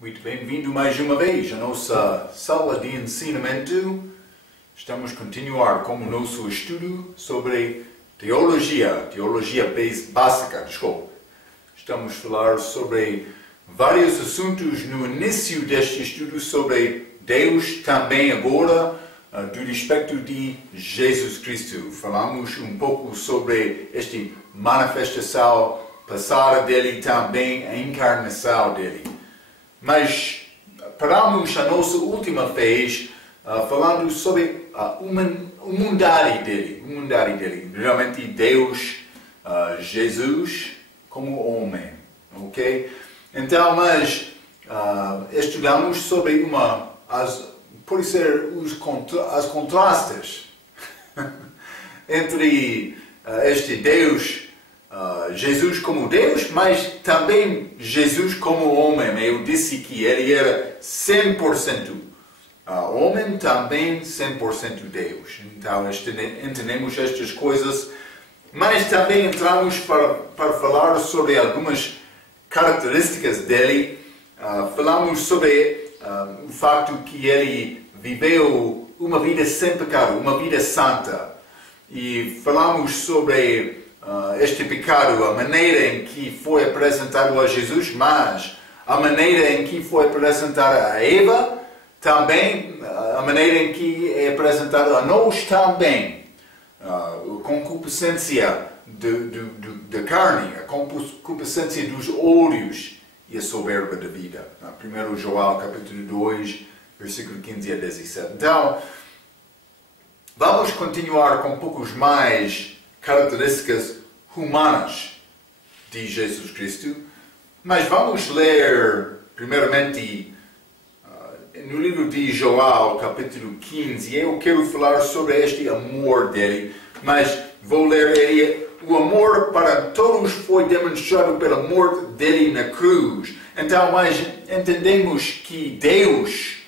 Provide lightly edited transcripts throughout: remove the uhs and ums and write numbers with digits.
Muito bem-vindo mais uma vez à nossa sala de ensinamento. Estamos a continuar com o nosso estudo sobre teologia básica. Estamos a falar sobre vários assuntos no início deste estudo sobre Deus, também agora do respeito de Jesus Cristo. Falamos um pouco sobre esta manifestação passada dele e também a encarnação dele. Mas paramos a nossa última vez falando sobre a humanidade dele. Realmente Deus, Jesus como homem. Ok? Então, mas estudamos sobre pode ser as contrastes entre este Deus, Jesus como Deus, mas também Jesus como homem. Eu disse que ele era 100% homem, também 100% Deus. Então, entendemos estas coisas, mas também entramos para falar sobre algumas características dele. Falamos sobre o facto que ele viveu uma vida sem pecado, uma vida santa. E falamos sobre este pecado, a maneira em que foi apresentado a Jesus, mas a maneira em que foi apresentado a Eva, também a maneira em que é apresentado a nós também. A concupiscência da carne, a concupiscência dos olhos e a soberba da vida. 1 João capítulo 2, versículo 15 a 17. Então, vamos continuar com um pouco mais características humanas de Jesus Cristo, mas vamos ler primeiramente no livro de João, capítulo 15. Eu quero falar sobre este amor dele, mas vou ler ele. O amor para todos foi demonstrado pela morte dele na cruz. Então, mas entendemos que Deus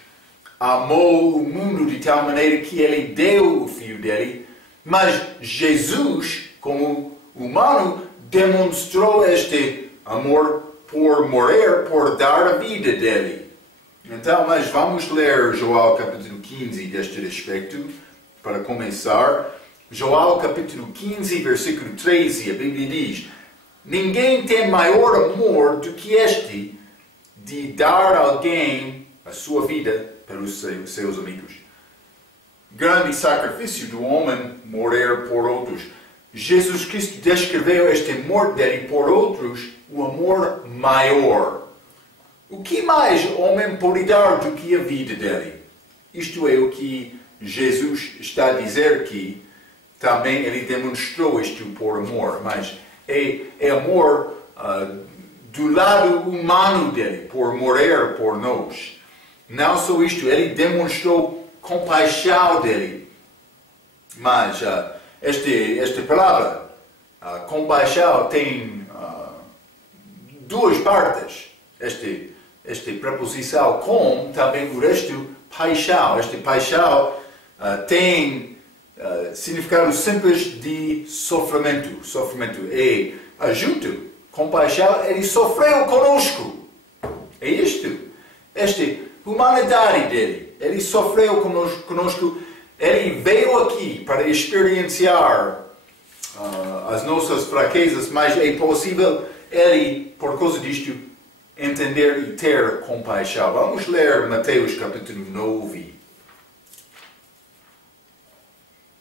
amou o mundo de tal maneira que ele deu o Filho dele, mas Jesus, como humano, demonstrou este amor por morrer, por dar a vida dele. Então, mas vamos ler João capítulo 15 deste respeito, para começar. João capítulo 15, versículo 13, a Bíblia diz: ninguém tem maior amor do que este, de dar a alguém a sua vida pelos seus amigos. Grande sacrifício do homem morrer por outros. Jesus Cristo descreveu este amor dele por outros, o amor maior. O que mais homem pode dar do que a vida dele? Isto é o que Jesus está a dizer aqui. Também ele demonstrou isto por amor, mas é amor do lado humano dele, por morrer por nós. Não só isto, ele demonstrou compaixão dele. Mas esta palavra, compaixão, tem duas partes. Esta preposição com, também o resto, paixão. Esta paixão tem significado simples de sofrimento. Sofrimento é ajuda, compaixão, ele sofreu conosco. É isto. Esta humanidade dele. Ele sofreu conosco. Ele veio aqui para experienciar as nossas fraquezas, mas é possível ele, por causa disto, entender e ter compaixão. Vamos ler Mateus capítulo 9.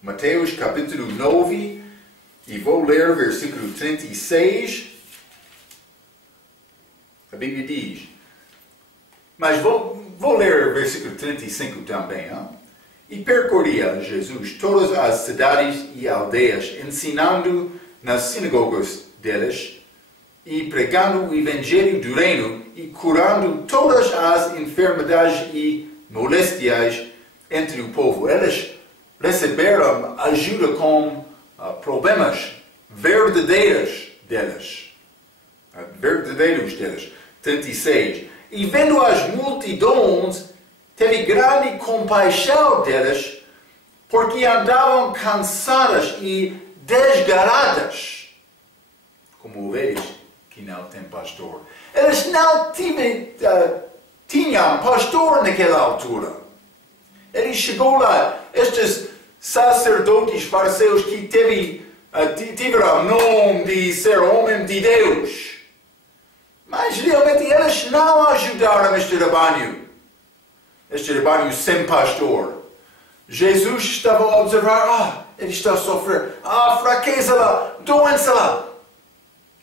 Mateus capítulo 9, e vou ler versículo 36. A Bíblia diz, mas vou ler versículo 35 também. Hein? E percorria Jesus todas as cidades e aldeias, ensinando nas sinagogas deles, e pregando o evangelho do reino, e curando todas as enfermidades e moléstias entre o povo. Eles receberam ajuda com problemas verdadeiros deles. 36. E vendo as multidões, teve grande compaixão deles, porque andavam cansadas e desgaradas, como ovelhas que não têm pastor. Eles não tinha um pastor naquela altura. Ele chegou lá, estes sacerdotes fariseus que tiveram o nome de ser homem de Deus. Mas realmente eles não ajudaram este rebanho sem pastor. Jesus estava a observar, ele está a sofrer, fraqueza lá, doença lá.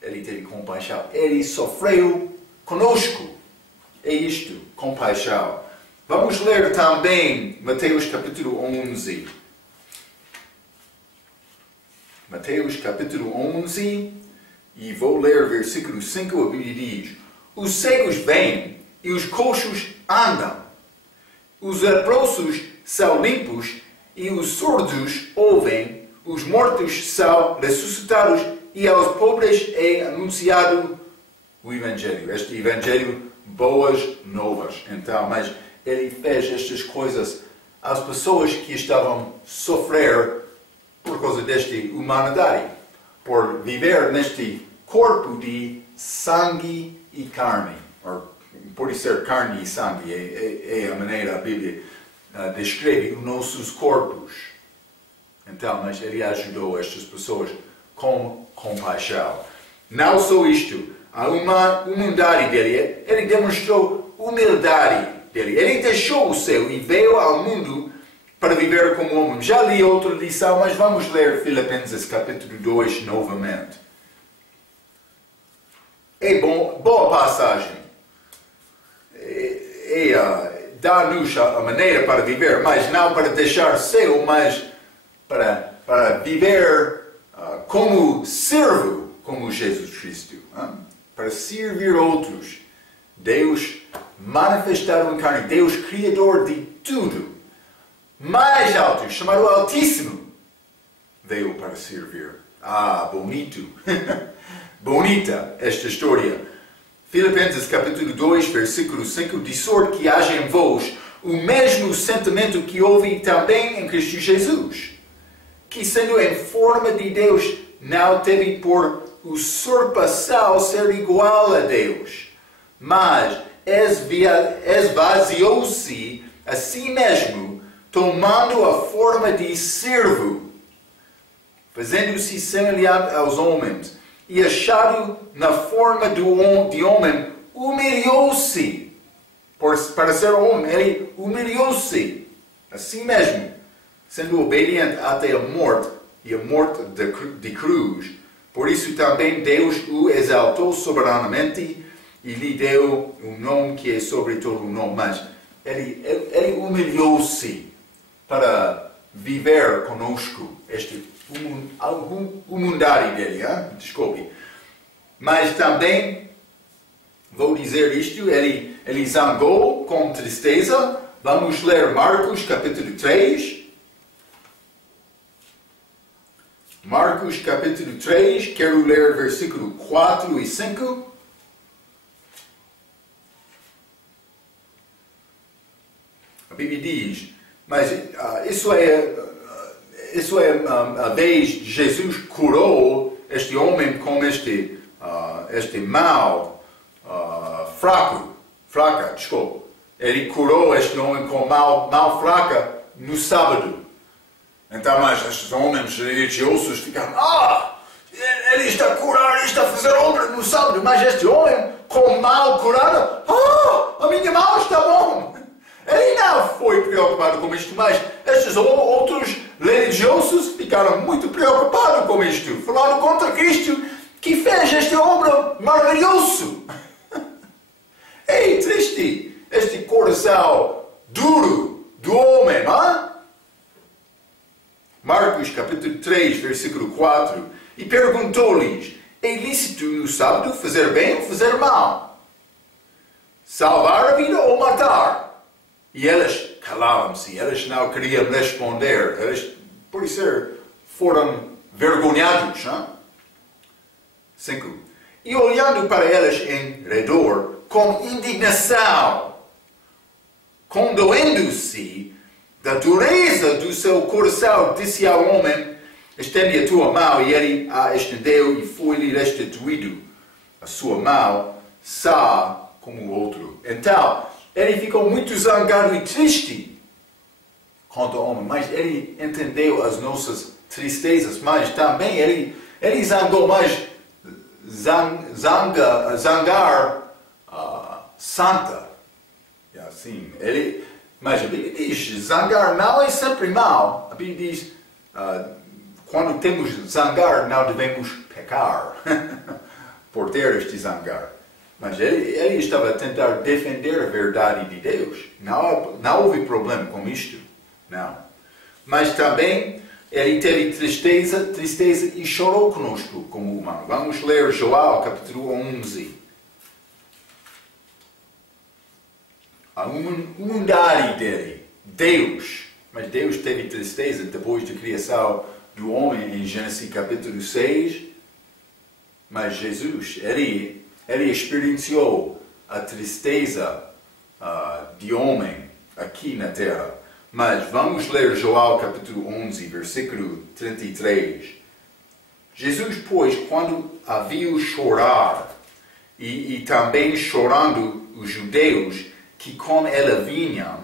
Ele teve compaixão, ele sofreu conosco. É isto, compaixão. Vamos ler também Mateus capítulo 11. Mateus capítulo 11, e vou ler versículo 5, a Bíblia diz: os cegos vêm e os coxos andam, os leprosos são limpos e os surdos ouvem, os mortos são ressuscitados e aos pobres é anunciado o Evangelho. Este Evangelho, boas novas. Então, mas ele fez estas coisas às pessoas que estavam a sofrer por causa desta humanidade, por viver neste corpo de sangue e carne. Pode ser carne e sangue, é a maneira a Bíblia descreve os nossos corpos. Então, mas ele ajudou estas pessoas com compaixão. Não só isto, a humildade dele, ele demonstrou humildade dele. Ele deixou o céu e veio ao mundo para viver como homem. Já li outra lição, mas vamos ler Filipenses capítulo 2 novamente. É boa passagem. Dá-nos a maneira para viver, mas não para deixar céu, mas para viver como servo, como Jesus Cristo. Para servir outros. Deus manifestado em carne, Deus criador de tudo. Mais alto, chamado Altíssimo, veio para servir. Bonito. Bonita esta história. Filipenses capítulo 2, versículo 5, de sorte que haja em vós o mesmo sentimento que houve também em Cristo Jesus, que sendo em forma de Deus, não teve por usurpação ser igual a Deus, mas esvaziou-se a si mesmo, tomando a forma de servo, fazendo-se semelhante aos homens, e achado na forma de homem, humilhou-se. Para ser homem, ele humilhou-se a si mesmo, sendo obediente até a morte, e a morte de cruz. Por isso também Deus o exaltou soberanamente e lhe deu um nome que é sobre todo o nome. Mas ele humilhou-se para viver conosco a humildade dele, desculpe. Mas também, vou dizer isto, ele zangou com tristeza. Vamos ler Marcos capítulo 3. Marcos capítulo 3, quero ler versículo 4 e 5. A Bíblia diz, mas isso é a vez que Jesus curou este homem com este mal fraca, desculpa. Ele curou este homem com mal fraca no sábado. Então, mas estes homens religiosos ficaram, ele está a curar, ele está a fazer obra no sábado, mas este homem com mal curado, a minha mão está bom. Ele não foi preocupado com isto, mas estes outros religiosos ficaram muito preocupados com isto, falando contra Cristo, que fez esta obra maravilhosa. É triste este coração duro do homem, Marcos capítulo 3, versículo 4, e perguntou-lhes, é lícito no sábado fazer bem ou fazer mal? Salvar a vida ou matar? E eles calaram-se, eles não queriam responder, eles, por isso, foram vergonhados. 5. E olhando para eles em redor, com indignação, condoendo-se da dureza do seu coração, disse ao homem, estende a tua mão, e ele a estendeu, e foi-lhe restituído a sua mão, sã como o outro. Então, ele ficou muito zangado e triste contra o homem, mas ele entendeu as nossas tristezas, mas também ele zangou mais zangar santa. E assim, mas a Bíblia diz, zangar não é sempre mal. A Bíblia diz, quando temos zangar, não devemos pecar por ter este zangar. Mas ele estava a tentar defender a verdade de Deus. Não houve problema com isto. Não. Mas também ele teve tristeza e chorou conosco como humano. Vamos ler João capítulo 11. A unidade dele, Deus. Mas Deus teve tristeza depois da criação do homem em Gênesis capítulo 6. Mas Jesus, ele experienciou a tristeza de homem aqui na terra. Mas vamos ler João capítulo 11, versículo 33. Jesus, pois, quando a viu chorar, e também chorando os judeus que com ela vinham,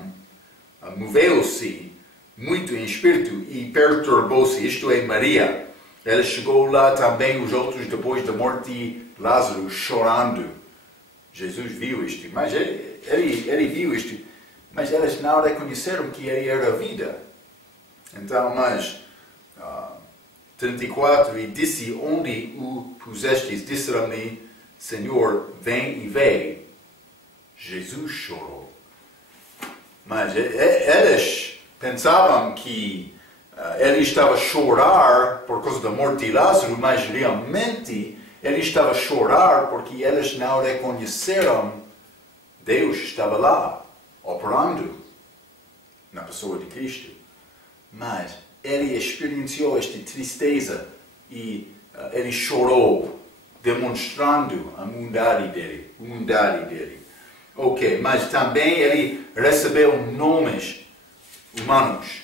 moveu-se muito em espírito e perturbou-se, isto é, Maria. Ela chegou lá também, os outros, depois da morte de Lázaro, chorando. Jesus viu isto, mas ele viu isto, mas elas não reconheceram que ele era a vida. Então, mas 34, e disse, onde o pusestes? Disseram-lhe, Senhor, vem e vê. Jesus chorou. Mas elas pensavam que ele estava a chorar por causa da morte de Lázaro, mas realmente ele estava a chorar porque elas não reconheceram Deus estava lá, operando na pessoa de Cristo. Mas ele experienciou esta tristeza e ele chorou, demonstrando a bondade dele. Ok, mas também ele recebeu nomes humanos.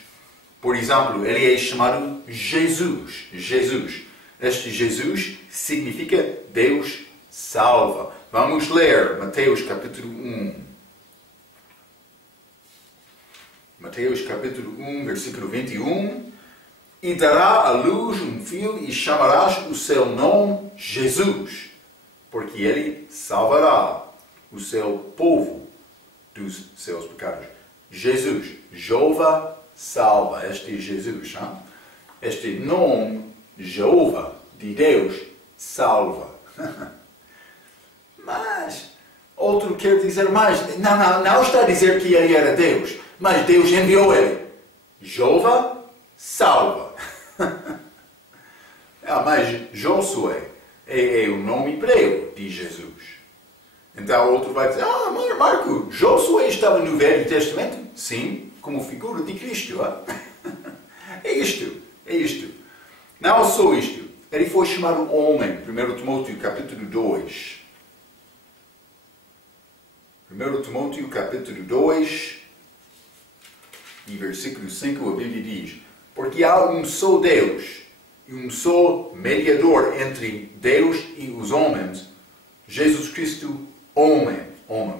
Por exemplo, ele é chamado Jesus. Este Jesus significa Deus salva. Vamos ler Mateus capítulo 1. Mateus capítulo 1, versículo 21. E dará à luz um filho e chamarás o seu nome Jesus, porque ele salvará o seu povo dos seus pecados. Jesus, Jeová salva, este é Jesus. Hein? Este nome, Jeová, de Deus, salva. Mas, outro quer dizer mais, não está a dizer que ele era Deus, mas Deus enviou ele. Jeová salva. Mas Josué é o nome hebreu de Jesus. Então outro vai dizer, Marco, Josué estava no Velho Testamento? Sim, como figura de Cristo. É isto. Não só isto. Ele foi chamado homem, 1 Timóteo capítulo 2. 1 Timóteo capítulo 2 e versículo 5, a Bíblia diz, porque há um só Deus e um só mediador entre Deus e os homens, Jesus Cristo, homem.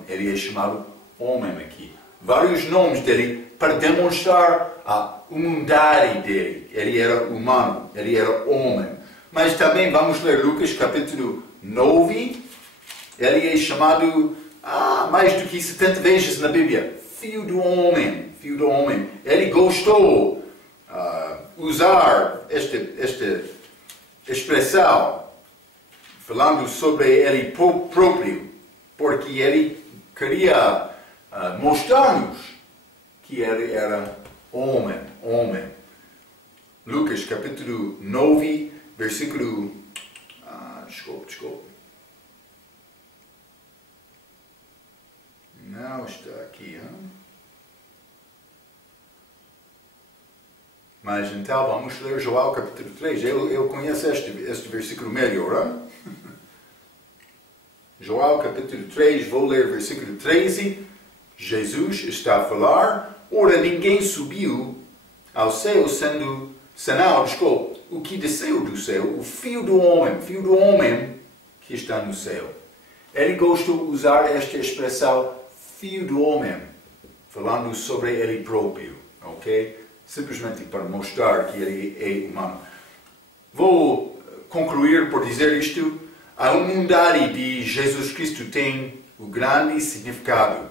Ele é chamado homem aqui. Vários nomes dele para demonstrar a humanidade dele. Ele era humano, ele era homem. Mas também vamos ler Lucas capítulo 9. Ele é chamado mais do que 70 vezes na Bíblia. Filho do homem. Ele gostou usar esta expressão falando sobre ele próprio, porque ele queria mostrar-nos que ele era homem. Lucas capítulo 9, versículo... desculpe. Não está aqui, hein? Mas então vamos ler João capítulo 3. Eu conheço este versículo melhor, hein? João capítulo 3, vou ler versículo 13. Jesus está a falar. Ora, ninguém subiu ao céu senão o que desceu do céu, o Filho do Homem que está no céu. Ele gostou de usar esta expressão, Filho do Homem, falando sobre Ele próprio, ok? Simplesmente para mostrar que Ele é humano. Vou concluir por dizer isto. A humanidade de Jesus Cristo tem o grande significado.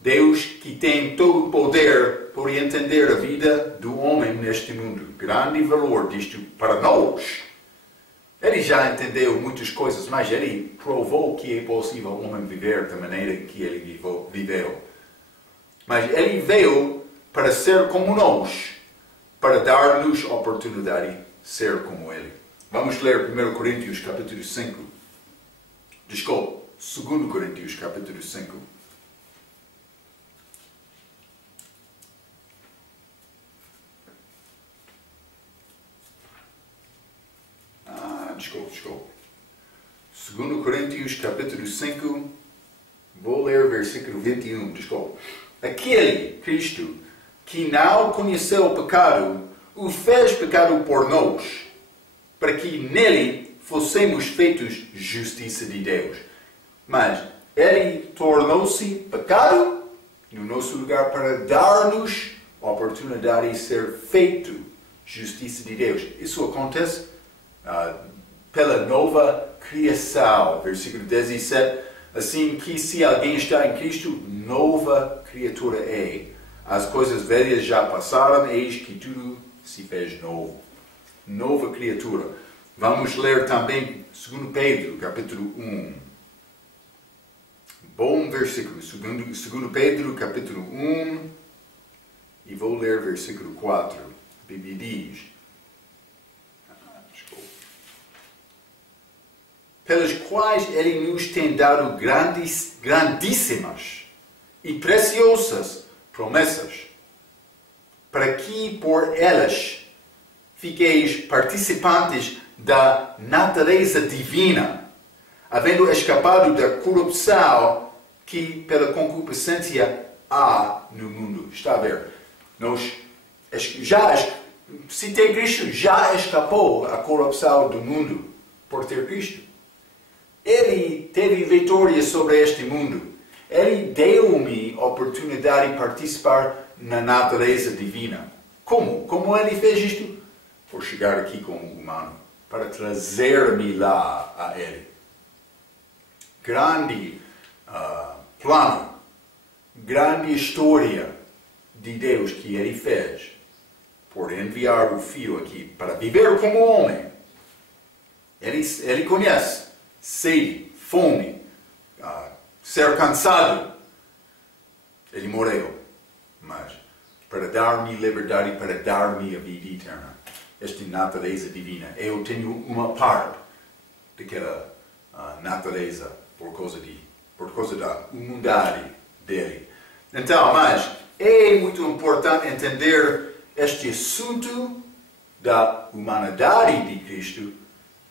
Deus que tem todo o poder por entender a vida do homem neste mundo. Grande valor disto para nós. Ele já entendeu muitas coisas, mas Ele provou que é possível o homem viver da maneira que Ele viveu. Mas Ele veio para ser como nós, para dar-nos a oportunidade de ser como Ele. Vamos ler 1 Coríntios capítulo 5. Desculpe, 2 Coríntios capítulo 5. Desculpe. 2 Coríntios capítulo 5, vou ler o versículo 21, desculpe. Aquele, Cristo, que não conheceu o pecado, o fez pecado por nós, para que nele fossemos feitos justiça de Deus. Mas Ele tornou-se pecado no nosso lugar para dar-nos a oportunidade de ser feito justiça de Deus. Isso acontece pela nova criação. Versículo 17. Assim que se alguém está em Cristo, nova criatura é. As coisas velhas já passaram, eis que tudo se fez novo. Nova criatura. Vamos ler também 2 Pedro, capítulo 1. Bom versículo. 2 Pedro, capítulo 1. E vou ler versículo 4. A Bíblia diz: pelas quais Ele nos tem dado grandíssimas e preciosas promessas, para que por elas fiqueis participantes da natureza divina, havendo escapado da corrupção que pela concupiscência há no mundo. Está a ver? Se tem Cristo, já escapou a corrupção do mundo por ter Cristo. Ele teve vitória sobre este mundo. Ele deu-me a oportunidade de participar na natureza divina. Como? Como Ele fez isto? Por chegar aqui como humano, para trazer-me lá a Ele. Grande plano, grande história de Deus que Ele fez por enviar o Filho aqui para viver como homem. Ele conhece sede, fome, ser cansado. Ele morreu, mas para dar-me liberdade, para dar-me a vida eterna. Esta natureza divina. Eu tenho uma parte daquela natureza por causa da humanidade dele. Então, mas é muito importante entender este assunto da humanidade de Cristo,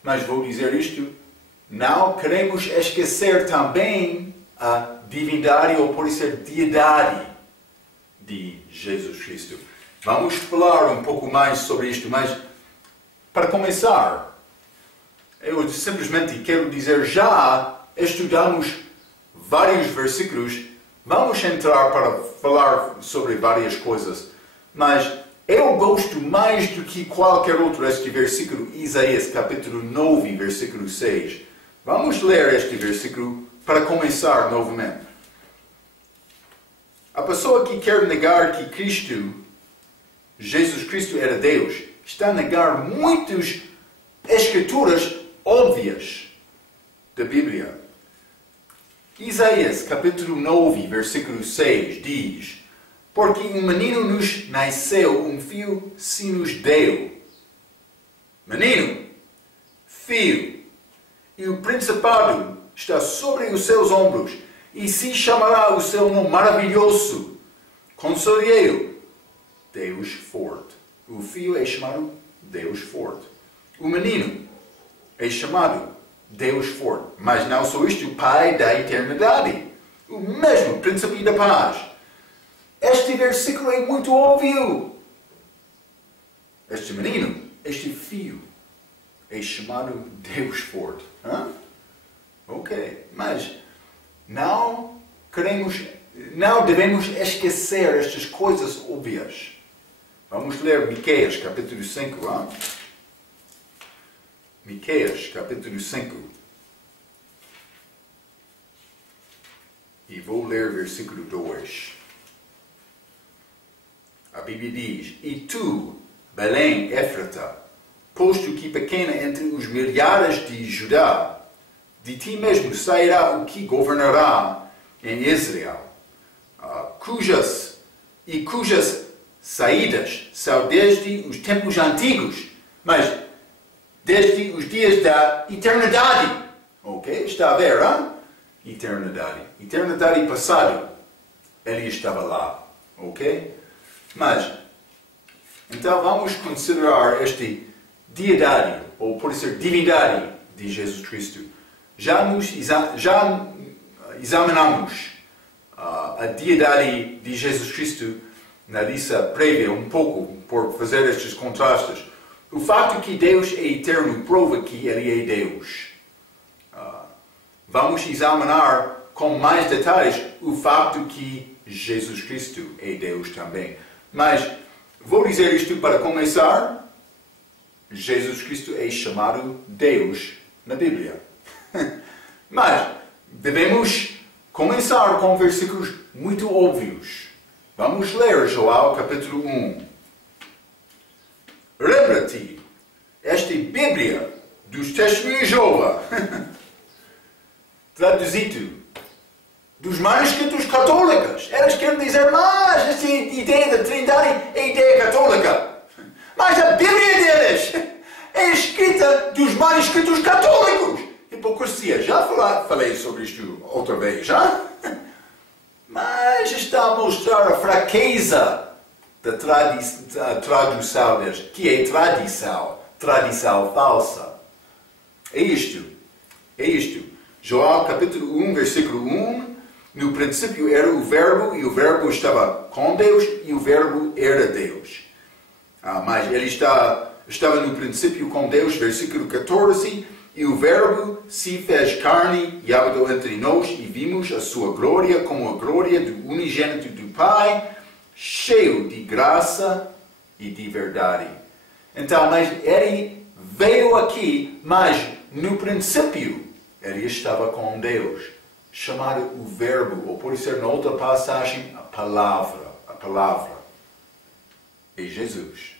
mas vou dizer isto, não queremos esquecer também a divindade, ou por ser deidade de Jesus Cristo. Vamos falar um pouco mais sobre isto, mas para começar, eu simplesmente quero dizer, já estudamos vários versículos, vamos entrar para falar sobre várias coisas, mas eu gosto mais do que qualquer outro este versículo, Isaías capítulo 9, versículo 6. Vamos ler este versículo para começar novamente. A pessoa que quer negar que Jesus Cristo era Deus, está a negar muitas escrituras óbvias da Bíblia. Isaías capítulo 9, versículo 6 diz: porque um menino nos nasceu, um filho se nos deu. Menino, filho, e o principado está sobre os seus ombros, e se chamará o seu nome maravilhoso, Conselheiro, Deus forte. O filho é chamado Deus forte. O menino é chamado Deus forte. Mas não só isto, o Pai da eternidade. O mesmo príncipe da paz. Este versículo é muito óbvio. Este menino, este filho, é chamado Deus forte. Ok, mas não queremos não devemos esquecer estas coisas óbvias. Vamos ler Miqueias, capítulo 5. Hein? Miqueias, capítulo 5. E vou ler versículo 2. A Bíblia diz: E tu, Belém, Éfrata, posto que pequena entre os milhares de Judá, de ti mesmo sairá o que governará em Israel, cujas saídas são desde os tempos antigos, mas desde os dias da eternidade. Ok? Está a ver, hein? Eternidade. Eternidade passada, ele estava lá. Ok? Mas, então vamos considerar este deidade, ou pode ser divindade de Jesus Cristo. Já examinamos a deidade de Jesus Cristo na lista prévia um pouco, por fazer estes contrastes. O fato que Deus é eterno prova que Ele é Deus. Vamos examinar com mais detalhes o fato que Jesus Cristo é Deus também. Mas vou dizer isto para começar. Jesus Cristo é chamado Deus na Bíblia. Mas devemos começar com versículos muito óbvios. Vamos ler Joel capítulo 1. Lembra-te, esta Bíblia dos Testemunhos de Jeová, traduzido dos manuscritos católicos. Eles querem dizer, mas essa ideia da Trindade é ideia católica. Mas a Bíblia deles é escrita dos manuscritos católicos. Hipocrisia. Já falei sobre isto outra vez, já? Mas está a mostrar a fraqueza da tradução deles, que é tradição falsa. É isto. Joel capítulo 1, versículo 1. No princípio era o Verbo, e o Verbo estava com Deus, e o Verbo era Deus. Mas ele estava no princípio com Deus, versículo 14, e o Verbo se fez carne e habitou entre nós, e vimos a sua glória como a glória do unigênito do Pai, cheio de graça e de verdade. Então, mas ele veio aqui, mas no princípio ele estava com Deus, chamado o Verbo, ou pode ser na outra passagem, a palavra é Jesus.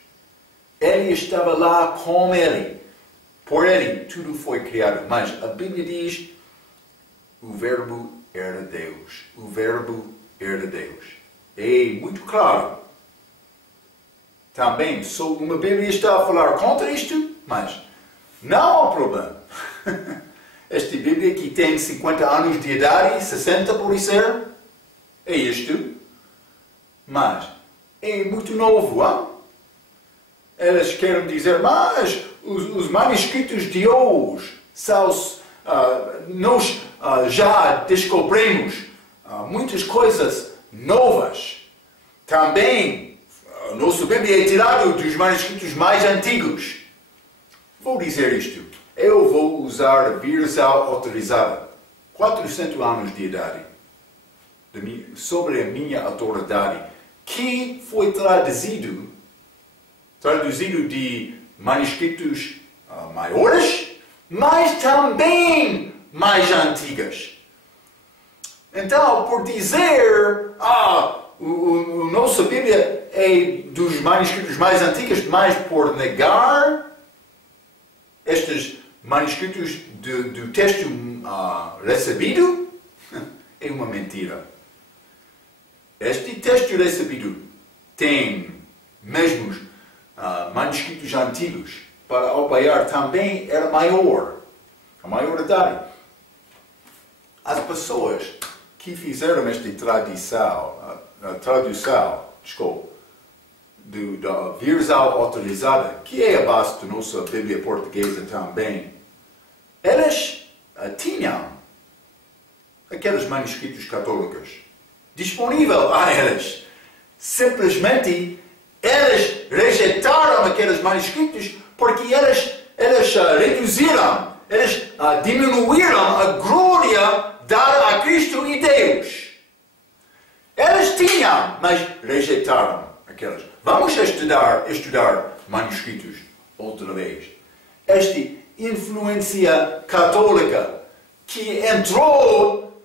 Ele estava lá com ele. Por ele tudo foi criado. Mas a Bíblia diz, o Verbo era Deus. O Verbo era Deus. É muito claro. Também, só uma Bíblia está a falar contra isto, mas não há problema. Esta Bíblia que tem 50 anos de idade, 60 por ser, é isto. Mas é muito novo, hein? Eles querem dizer, mas os manuscritos de hoje nós já descobrimos muitas coisas novas. Também, a nossa Bíblia é tirada dos manuscritos mais antigos. Vou dizer isto. Eu vou usar a versão autorizada. 400 anos de idade. Sobre a minha autoridade. Que foi traduzido de manuscritos maiores, mas também mais antigas. Então, por dizer, o nossa Bíblia é dos manuscritos mais antigos, mas por negar estes manuscritos do texto recebido, é uma mentira. Este texto recebido tem mesmo manuscritos antigos, para Alpaiar também era maior, a maioridade. As pessoas que fizeram esta tradução, da versão autorizada, que é a base da nossa Bíblia portuguesa também, eles tinham aqueles manuscritos católicos disponíveis a eles. Simplesmente eles rejeitaram aqueles manuscritos porque eles reduziram, eles diminuíram a glória dada a Cristo e Deus. Elas tinham, mas rejeitaram aquelas. Vamos estudar manuscritos outra vez. Esta influência católica que entrou,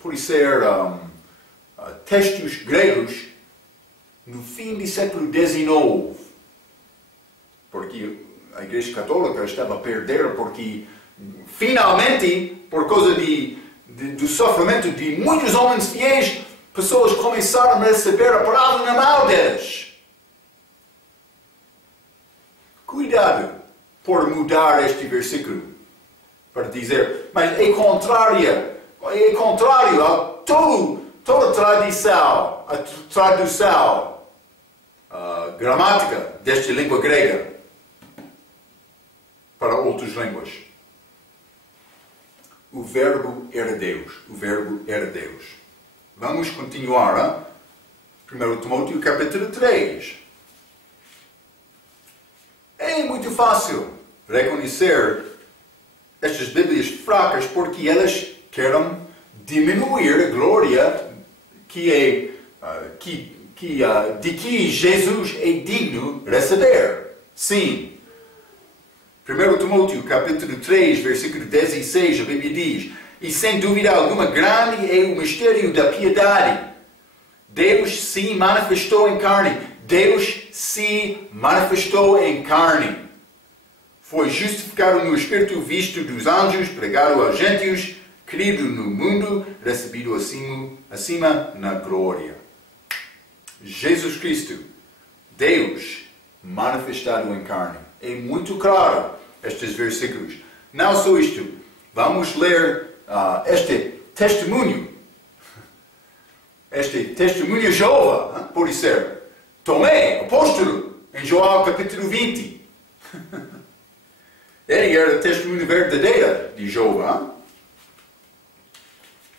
por ser textos gregos no fim do século XIX, porque a Igreja Católica estava a perder, porque finalmente, por causa do sofrimento de muitos homens fiéis, pessoas começaram a receber a palavra na mão deles. Cuidado por mudar este versículo para dizer, mas é contrário a toda a tradição, a tradução, a gramática desta língua grega para outras línguas. O verbo era Deus. O verbo era Deus. Vamos continuar. 1 Timóteo capítulo 3. É muito fácil reconhecer estas Bíblias fracas porque elas querem diminuir a glória de que Jesus é digno de receber. Sim. 1 Timóteo capítulo 3, versículo 16, a Bíblia diz: e sem dúvida alguma grande é o mistério da piedade. Deus se manifestou em carne. Deus se manifestou em carne. Foi justificado no Espírito, visto dos anjos, pregado aos gentios, crido no mundo, recebido acima na glória. Jesus Cristo, Deus manifestado em carne. É muito claro estes versículos. Não só isto. Vamos ler este testemunho. Este testemunho de Jeová, pode ser. Tomé, apóstolo, em João capítulo 20. Ele era o testemunho verdadeiro de Jeová.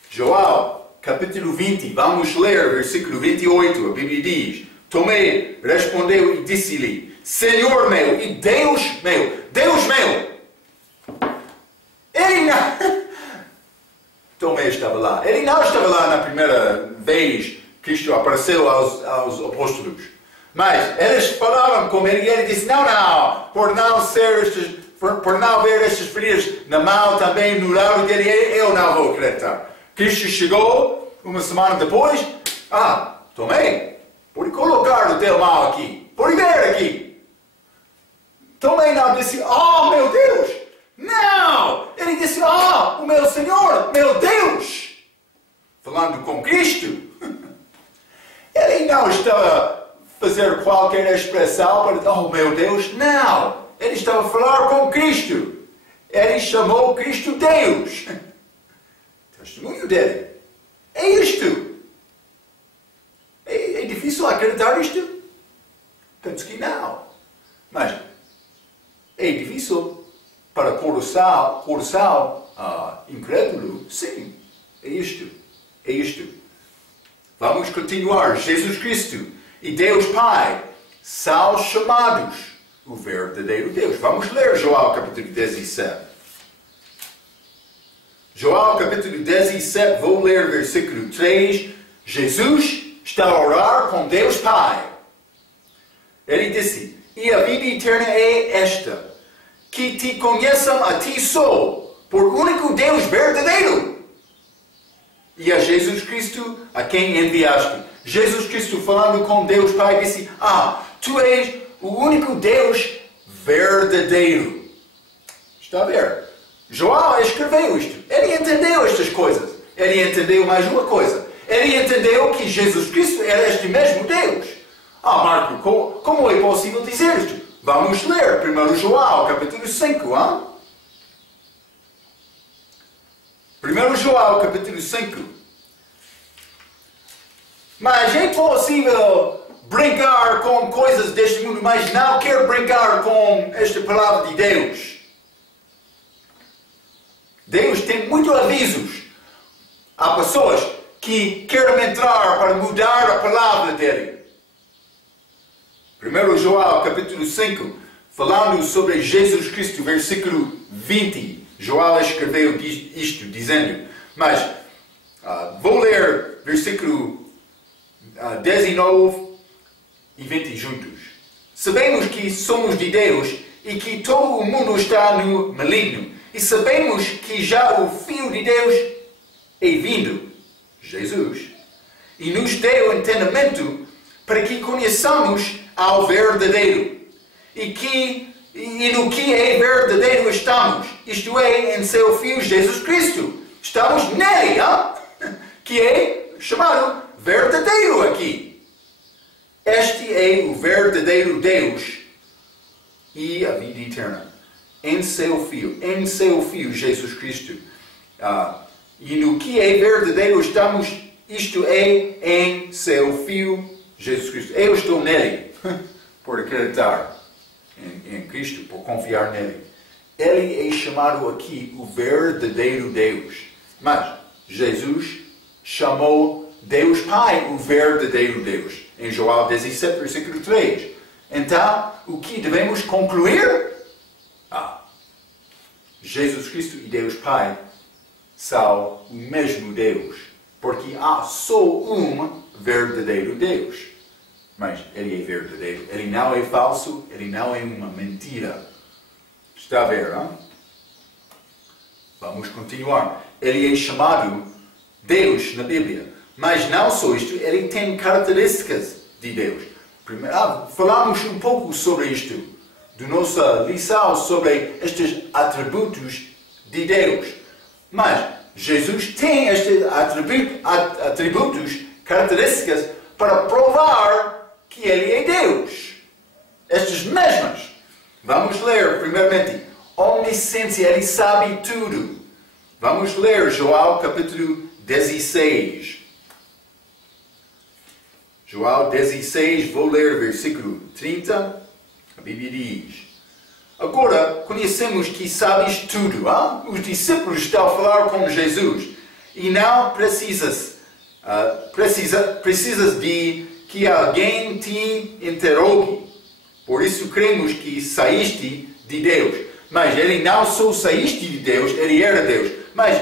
João capítulo 20, vamos ler versículo 28, a Bíblia diz: Tomé respondeu e disse-lhe: Senhor meu e Deus meu, Deus meu. Ele não... Tomé estava lá. Ele não estava lá na primeira vez que Cristo apareceu aos apóstolos. Mas eles falaram com ele e ele disse: não, por não ver estas feridas na mão também no lado dele, eu não vou acreditar. Cristo chegou uma semana depois. Tomé, pode colocar o teu mão aqui, pode ver aqui. Tomé não disse: meu Deus, não. Ele disse: o meu Senhor, meu Deus. Falando com Cristo. Ele não estava fazer qualquer expressão para, meu Deus, não. Ele estava a falar com Cristo. Ele chamou Cristo Deus. Testemunho dele. É isto. É difícil acreditar isto? Penso que não. Mas é difícil para coração incrédulo? Sim. É isto. É isto. Vamos continuar. Jesus Cristo e Deus Pai são chamados o verdadeiro Deus. Vamos ler João capítulo 17. João capítulo 17, vou ler versículo 3. Jesus está a orar com Deus Pai. Ele disse: e a vida eterna é esta, que te conheçam a ti só, por único Deus verdadeiro, e a Jesus Cristo a quem enviaste. Jesus Cristo falando com Deus Pai disse: tu és o único Deus verdadeiro. Está a ver? João escreveu isto. Ele entendeu estas coisas. Ele entendeu mais uma coisa. Ele entendeu que Jesus Cristo era este mesmo Deus. Marco, como é possível dizer isto? Vamos ler 1 João capítulo 5. 1 João capítulo 5. Mas é possível brincar com coisas deste mundo, mas não quer brincar com esta palavra de Deus. Deus tem muitos avisos. Há pessoas que querem entrar para mudar a palavra dele. 1 João capítulo 5, falando sobre Jesus Cristo, versículo 20. João escreveu isto, dizendo: mas Vou ler versículo 19 e 20 juntos. Sabemos que somos de Deus e que todo o mundo está no maligno. E sabemos que já o Filho de Deus é vindo, Jesus, e nos deu entendimento para que conheçamos ao verdadeiro. E no que é verdadeiro estamos, isto é, em seu Filho Jesus Cristo. Estamos nele, que é chamado verdadeiro aqui. Este é o verdadeiro Deus e a vida eterna. Em seu Filho Jesus Cristo. E no que é verdadeiro estamos, isto é, em seu Filho Jesus Cristo. Eu estou nele, por acreditar em Cristo, por confiar nele. Ele é chamado aqui o verdadeiro Deus. Mas Jesus chamou Deus Pai o verdadeiro Deus. Em João 17, versículo 3. Então, o que devemos concluir? Jesus Cristo e Deus Pai são o mesmo Deus. Porque há só um verdadeiro Deus. Mas Ele é verdadeiro. Ele não é falso. Ele não é uma mentira. Está a ver, não? Vamos continuar. Ele é chamado Deus na Bíblia. Mas não só isto, ele tem características de Deus. Primeiro, falamos um pouco sobre isto, da nossa lição sobre estes atributos de Deus. Mas Jesus tem estes atributos, características, para provar que Ele é Deus. Estas mesmas. Vamos ler, primeiramente, onisciência, Ele sabe tudo. Vamos ler João capítulo 16. João 16, vou ler versículo 30. A Bíblia diz: agora conhecemos que sabes tudo. Os discípulos estão a falar com Jesus. E não precisas de que alguém te interrogue. Por isso cremos que saíste de Deus. Mas ele não só saíste de Deus, ele era Deus. Mas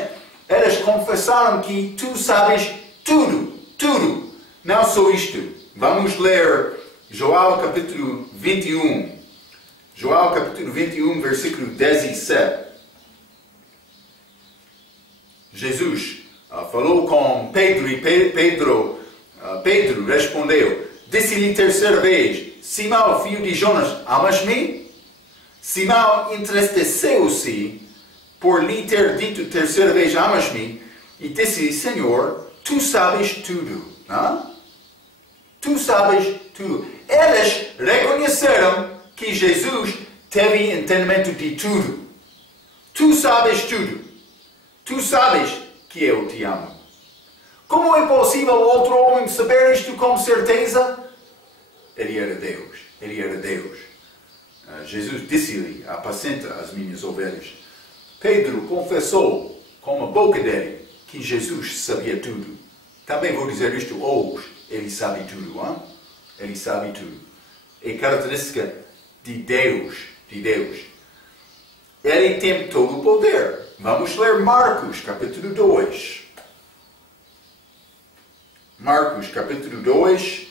eles confessaram que tu sabes tudo. Tudo. Não só isto. Vamos ler João capítulo 21. João capítulo 21, versículo 17. Jesus falou com Pedro e Pedro respondeu. Disse-lhe terceira vez: Simão, filho de Jonas, amas-me? Simão entristeceu-se por lhe ter dito terceira vez: amas-me? E disse: Senhor, tu sabes tudo. Tu sabes tudo. Eles reconheceram que Jesus teve entendimento de tudo. Tu sabes tudo. Tu sabes que eu te amo. Como é possível outro homem saber isto com certeza? Ele era Deus. Ele era Deus. Jesus disse-lhe: apacenta as minhas ovelhas. Pedro confessou com a boca dele que Jesus sabia tudo. Também vou dizer isto hoje. Ele sabe tudo. Ele sabe tudo. É característica de Deus. De Deus. Ele tem todo o poder. Vamos ler Marcos, capítulo 2. Marcos, capítulo 2.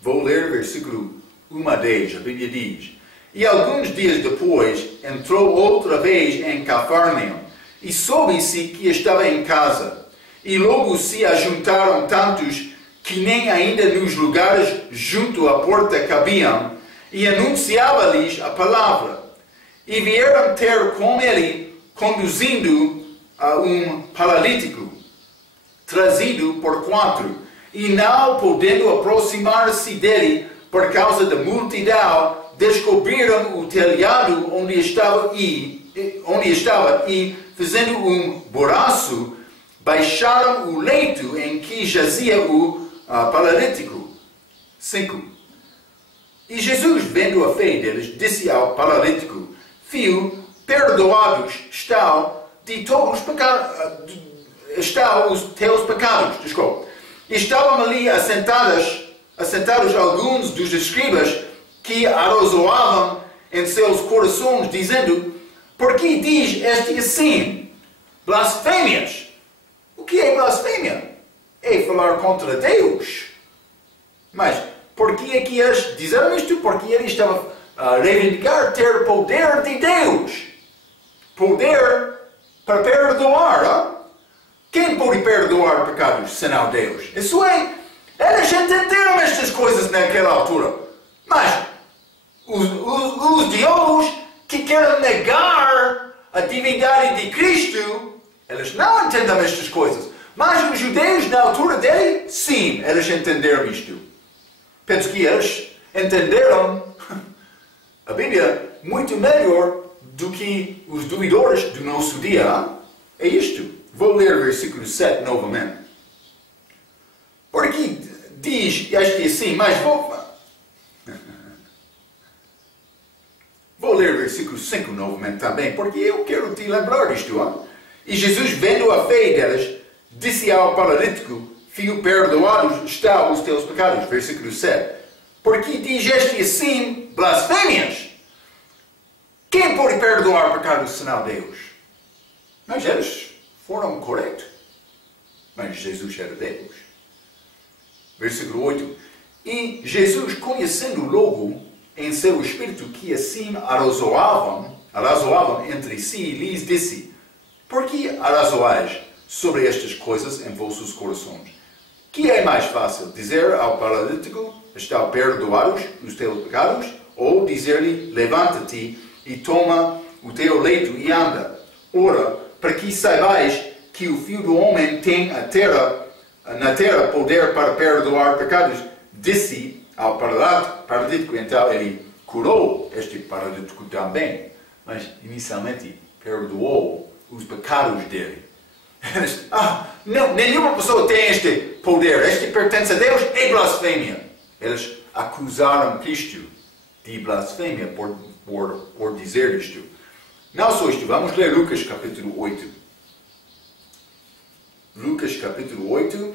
Vou ler versículo 1 a 10. A Bíblia diz: E alguns dias depois entrou outra vez em Cafarnaum e soube-se que estava em casa. E logo se ajuntaram tantos que nem ainda nos lugares junto à porta cabiam, e anunciava-lhes a palavra. E vieram ter com ele, conduzindo a um paralítico, trazido por 4, e não podendo aproximar-se dele por causa da multidão, descobriram o telhado onde estava e fazendo um buraço, baixaram o leito em que jazia o paralítico. 5. E Jesus, vendo a fé deles, disse ao paralítico: Filho, perdoados estão de todos os teus pecados. Desculpa. Estavam ali assentados alguns dos escribas que arrazoavam em seus corações, dizendo: Por que diz este assim? Blasfêmias! O que é blasfêmia? É falar contra Deus. Mas por que é que eles disseram isto? Porque eles estavam a reivindicar ter poder de Deus. Poder para perdoar. Hein? Quem pode perdoar pecados senão Deus? Isso é, eles entenderam estas coisas naquela altura. Mas os diabos que querem negar a divindade de Cristo, eles não entendem estas coisas. Mas os judeus na altura dele, sim, eles entenderam isto. Penso que eles entenderam a Bíblia muito melhor do que os duvidores do nosso dia. É isto. Vou ler o versículo 7 novamente. Porque diz este assim, mas vou ler o versículo 5 novamente também, porque eu quero te lembrar disto. Hein? E Jesus, vendo a fé deles, disse ao paralítico: filho, perdoados estão os teus pecados. Versículo 7. Porque diz este assim, blasfêmias. Quem pode perdoar pecados senão Deus? Mas eles foram corretos. Mas Jesus era Deus. Versículo 8. E Jesus, conhecendo logo em seu espírito que assim arrazoavam entre si, lhes disse: por que arrazoais sobre estas coisas em vossos corações? Que é mais fácil, dizer ao paralítico: está perdoados os teus pecados, ou dizer-lhe: levanta-te e toma o teu leito e anda? Ora, para que saibais que o Filho do Homem tem na terra poder para perdoar pecados, disse ao paralítico. Então ele curou este paralítico também, mas inicialmente perdoou os pecados dele. Não, nenhuma pessoa tem este poder, este pertence a Deus, é blasfêmia. Eles acusaram Cristo de blasfêmia por dizer isto. Não só isto, vamos ler Lucas capítulo 8. Lucas capítulo 8.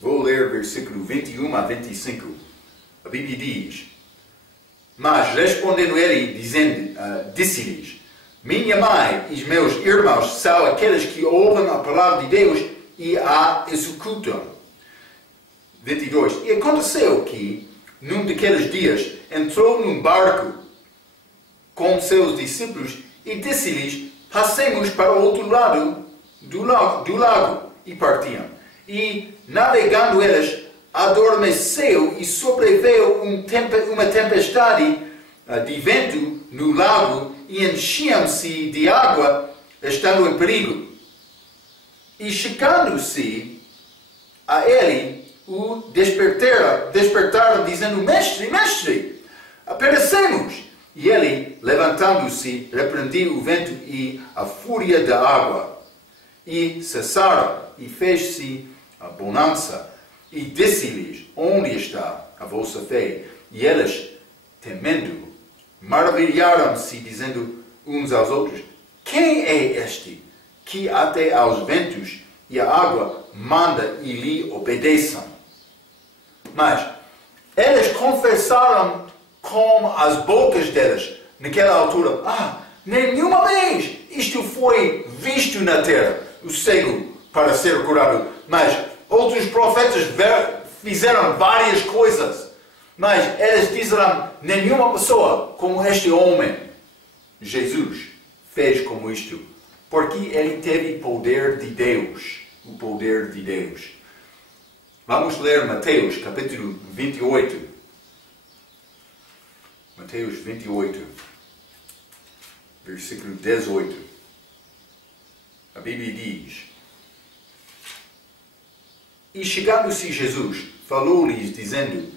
Vou ler versículo 21 a 25. A Bíblia diz: mas respondendo ele, disse-lhes: minha mãe e os meus irmãos são aqueles que ouvem a palavra de Deus e a executam. 22. E aconteceu que, num daqueles dias, entrou num barco com seus discípulos e disse-lhes: passemos para o outro lado do lago. E partiam. E, navegando eles, adormeceu e sobreveio uma tempestade de vento no lago e enchiam-se de água, estando em perigo. E chegando-se a ele, o despertaram, dizendo: mestre, mestre, perecemos. E ele, levantando-se, repreendia o vento e a fúria da água. E cessaram, e fez-se a bonança. E disse-lhes: onde está a vossa fé? E eles, temendo, maravilharam-se, dizendo uns aos outros: quem é este que até aos ventos e à água manda e lhe obedeçam? Mas eles confessaram com as bocas deles, naquela altura: nenhuma vez isto foi visto na terra, o cego para ser curado. Mas outros profetas fizeram várias coisas. Mas eles disseram: nenhuma pessoa como este homem, Jesus, fez como isto. Porque ele teve poder de Deus. O poder de Deus. Vamos ler Mateus capítulo 28. Mateus 28, versículo 18. A Bíblia diz: e chegando-se Jesus, falou-lhes, dizendo: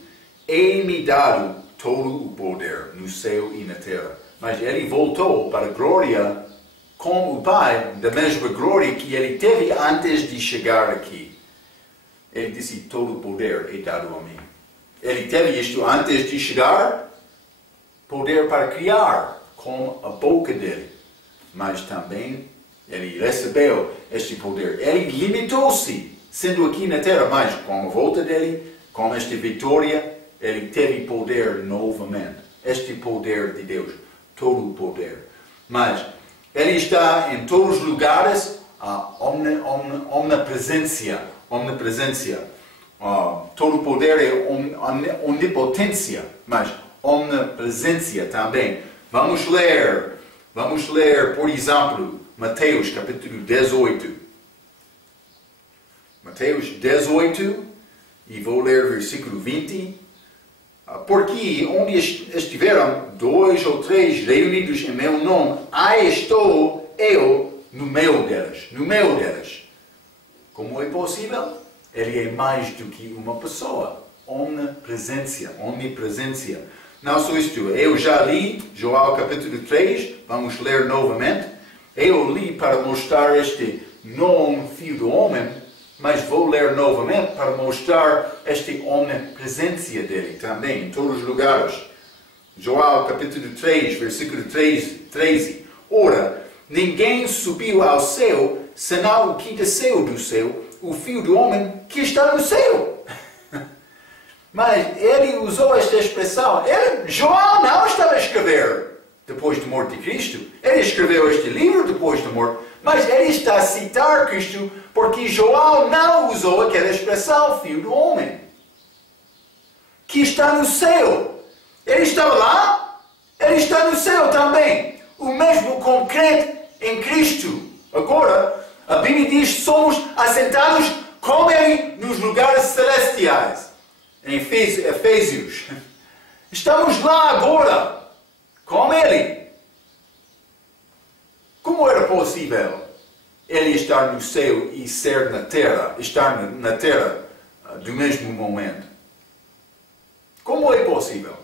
é-me dado todo o poder no céu e na terra. Mas ele voltou para a glória com o Pai, da mesma glória que ele teve antes de chegar aqui. Ele disse: todo o poder é dado a mim. Ele teve isto antes de chegar, poder para criar com a boca dele. Mas também ele recebeu este poder. Ele limitou-se, sendo aqui na terra, mas com a volta dele, com esta vitória, ele teve poder novamente. Este poder de Deus, todo o poder. Mas ele está em todos os lugares, a omnipresença. Todo poder é onipotência, mas omnipresença também. Vamos ler, por exemplo, Mateus capítulo 18. Mateus 18, e vou ler versículo 20. Porque onde estiveram 2 ou 3 reunidos em meu nome, aí estou eu no meio delas. Como é possível? Ele é mais do que uma pessoa. Omnipresença. Não só isto, eu já li João capítulo 3, vamos ler novamente. Eu li para mostrar este nome, Filho do Homem, mas vou ler novamente para mostrar esta omnipresença dele também, em todos os lugares. João capítulo 3, versículo 13. Ora, ninguém subiu ao céu, senão o que desceu do céu, o Filho do Homem que está no céu. Mas ele usou esta expressão. João não estava a escrever depois da morte de Cristo. Ele escreveu este livro depois da morte. Mas ele está a citar Cristo porque João não usou aquela expressão, Filho do Homem, que está no céu. Ele estava lá, ele está no céu também. O mesmo concreto em Cristo. Agora, a Bíblia diz que somos assentados com Ele nos lugares celestiais. Em Efésios. Estamos lá agora, com Ele. Como era possível Ele estar no céu e ser na terra, estar na terra do mesmo momento? Como é possível?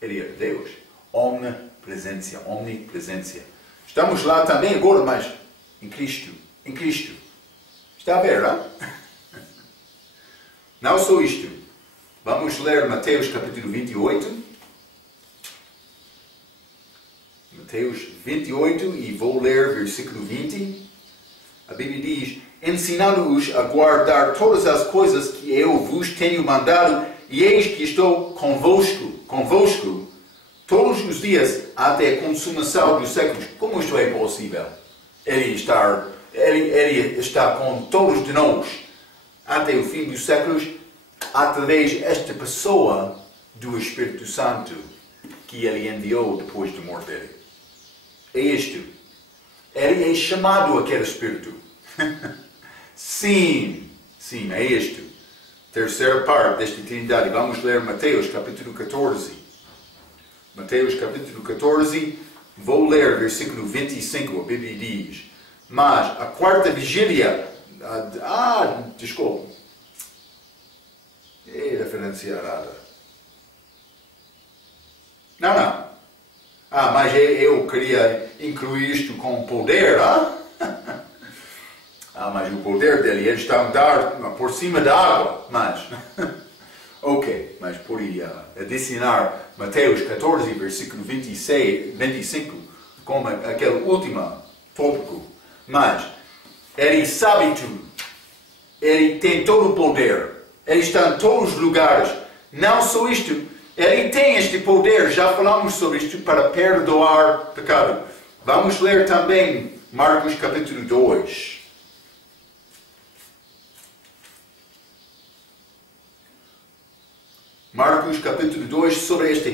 Ele era Deus. Omnipresença. Estamos lá também agora, mas em Cristo. Está a ver, não? Não só isto. Vamos ler Mateus capítulo 28. Mateus 28 e vou ler versículo 20. A Bíblia diz: ensinando-os a guardar todas as coisas que eu vos tenho mandado, e eis que estou convosco todos os dias até a consumação dos séculos. Como isto é possível? Ele está com todos de nós até o fim dos séculos, através desta pessoa do Espírito Santo que Ele enviou depois da morte dele. É isto. Ele é chamado aquele Espírito. Sim, é isto. Terceira parte desta Trindade. Vamos ler Mateus capítulo 14. Mateus capítulo 14, vou ler versículo 25. A Bíblia diz: mas a quarta vigília... desculpa. É referência errada. Não. Mas eu queria incluir isto com poder, mas o poder dele, ele está a andar por cima da água, mas... ok, mas por adicionar Mateus 14, versículo 25, como aquele último tópico. Mas ele sabe tudo. Ele tem todo o poder. Ele está em todos os lugares. Não só isto, ele tem este poder, já falamos sobre isto, para perdoar pecado. Vamos ler também Marcos capítulo 2. Marcos capítulo 2, sobre este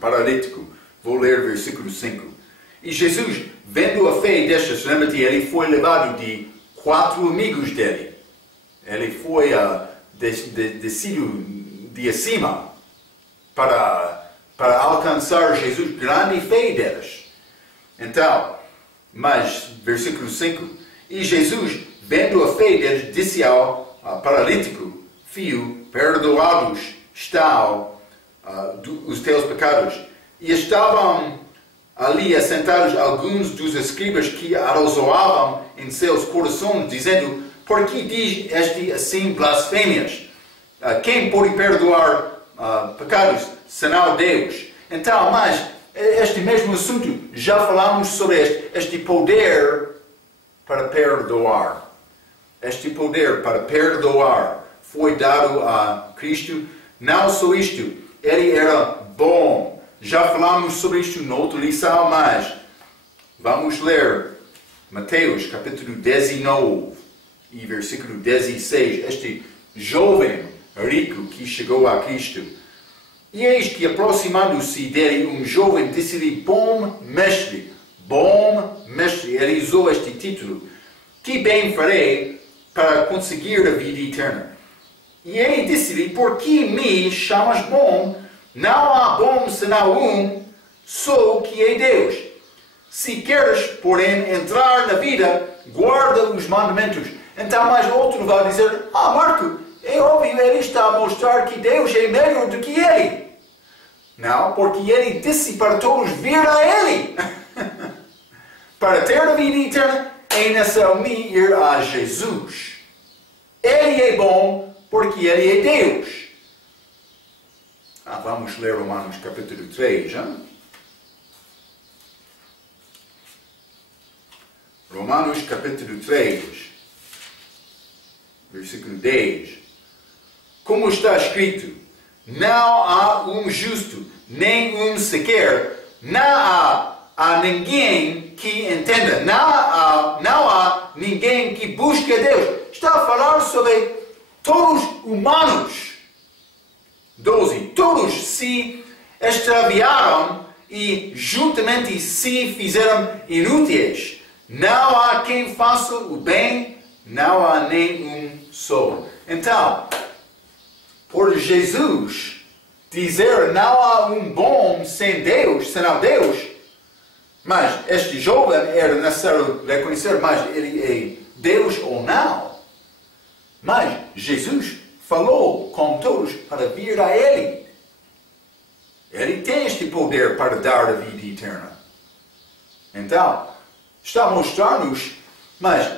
paralítico. Vou ler versículo 5. E Jesus, vendo a fé destes, lembra-te, ele foi levado de 4 amigos dele. Ele foi descido de acima para alcançar Jesus, grande fé deles. Então, mas, versículo 5, e Jesus, vendo a fé deles, disse ao paralítico: filho, perdoados estão os teus pecados. E estavam ali assentados alguns dos escribas que arrazoavam em seus corações, dizendo: por que diz este assim blasfêmias? Quem pode perdoar pecados senão Deus? Então, mas este mesmo assunto, já falamos sobre este poder para perdoar. Este poder para perdoar foi dado a Cristo. Não só isto, ele era bom. Já falamos sobre isto noutra lição, mas vamos ler Mateus, capítulo 19, e versículo 16, este jovem rico que chegou a Cristo. E eis que, aproximando-se dele, um jovem disse-lhe, bom mestre, ele usou este título, que bem farei para conseguir a vida eterna? E ele disse-lhe, por que me chamas bom? Não há bom senão um, só que é Deus. Se queres, porém, entrar na vida, guarda os mandamentos. Então, mais outro vai dizer, Marco, é óbvio, ele está a mostrar que Deus é melhor do que ele. Não, porque ele disse para todos vir a ele. Para ter a vida eterna, é necessário ir a Jesus. Ele é bom porque ele é Deus. Vamos ler Romanos capítulo 3. Hein? Romanos capítulo 3, versículo 10. Como está escrito, não há um justo, nem um sequer, não há ninguém que entenda, não há ninguém que busque a Deus. Está a falar sobre todos humanos. 12. Todos se extraviaram e juntamente se fizeram inúteis. Não há quem faça o bem, não há nem um só. Então, por Jesus dizer não há um bom sem Deus, senão Deus, mas este jovem era necessário reconhecer, mas ele é Deus ou não. Mas Jesus falou com todos para vir a Ele. Ele tem este poder para dar a vida eterna. Então, está a mostrar-nos, mas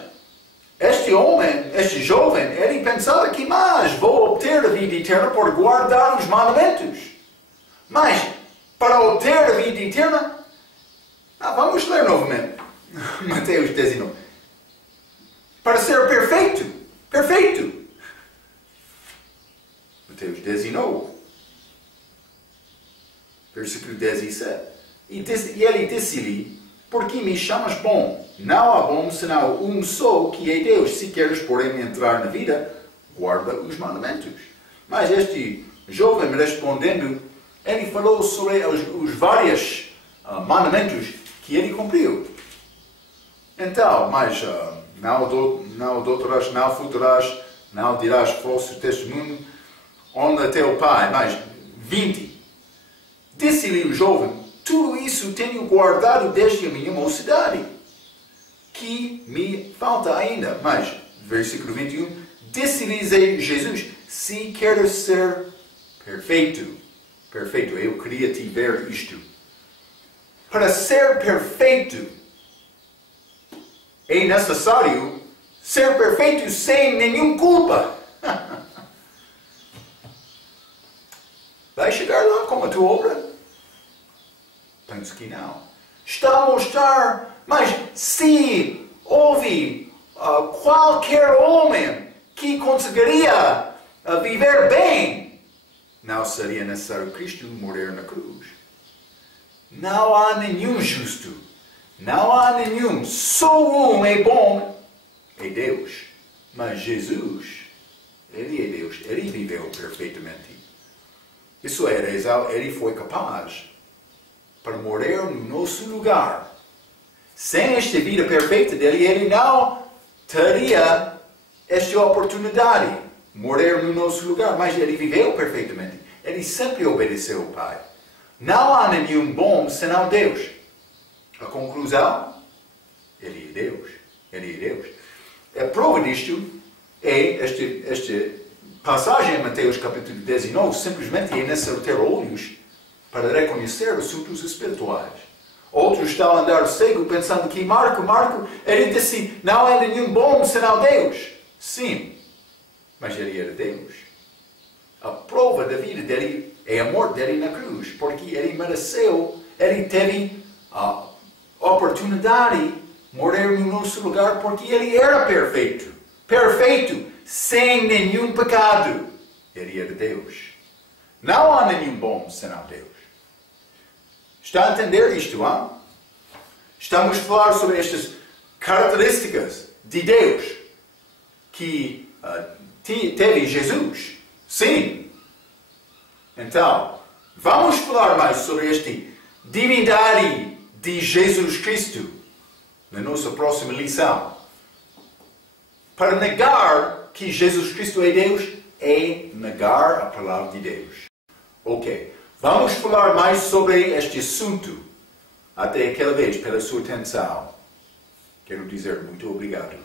este homem, este jovem, ele pensava que, mas vou obter a vida eterna por guardar os mandamentos. Mas, para obter a vida eterna, vamos ler novamente. Mateus 19. Para ser perfeito. Mateus 19. Versículo 17. E ele disse-lhe, por que me chamas bom? Não há bom senão um só, que é Deus. Se queres, porém, entrar na vida, guarda os mandamentos. Mas este jovem respondendo, ele falou sobre os vários mandamentos que ele cumpriu. Então, mas não adulterarás, não furtarás, não dirás falso testemunho, honra teu pai. Mas 20. Disse-lhe o jovem, tudo isso tenho guardado desde a minha mocidade, que me falta ainda. Mas, versículo 21, disse-lhes Jesus, se queres ser perfeito, eu queria te ver isto. Para ser perfeito, é necessário ser perfeito sem nenhuma culpa. Vai chegar lá com a tua obra? Penso que não. Está a mostrar, mas se houve qualquer homem que conseguiria viver bem, não seria necessário Cristo morrer na cruz. Não há nenhum justo. Não há nenhum. Só um é bom. É Deus. Mas Jesus, Ele é Deus. Ele viveu perfeitamente. Isso era, Ele foi capaz para morrer no nosso lugar. Sem esta vida perfeita dele, Ele não teria esta oportunidade de morrer no nosso lugar. Mas Ele viveu perfeitamente. Ele sempre obedeceu ao Pai. Não há nenhum bom senão Deus. A conclusão, Ele é Deus. Ele é Deus. A prova disto é esta passagem em Mateus capítulo 19. Simplesmente é necessário ter olhos para reconhecer assuntos espirituais. Outros estão a andar cego pensando que Marco, ele disse, não há nenhum bom senão Deus. Sim, mas ele era Deus. A prova da vida dele é a morte dele na cruz, porque ele mereceu, ele teve a oportunidade de morrer no nosso lugar, porque ele era perfeito, sem nenhum pecado. Ele era Deus. Não há nenhum bom senão Deus. Está a entender isto, hein? Estamos a falar sobre estes características de Deus que teve Jesus. Sim. Então, vamos falar mais sobre esta divindade de Jesus Cristo na nossa próxima lição. Para negar que Jesus Cristo é Deus, é negar a palavra de Deus. Ok, vamos falar mais sobre este assunto. Até aquela vez, pela sua atenção. Quero dizer muito obrigado.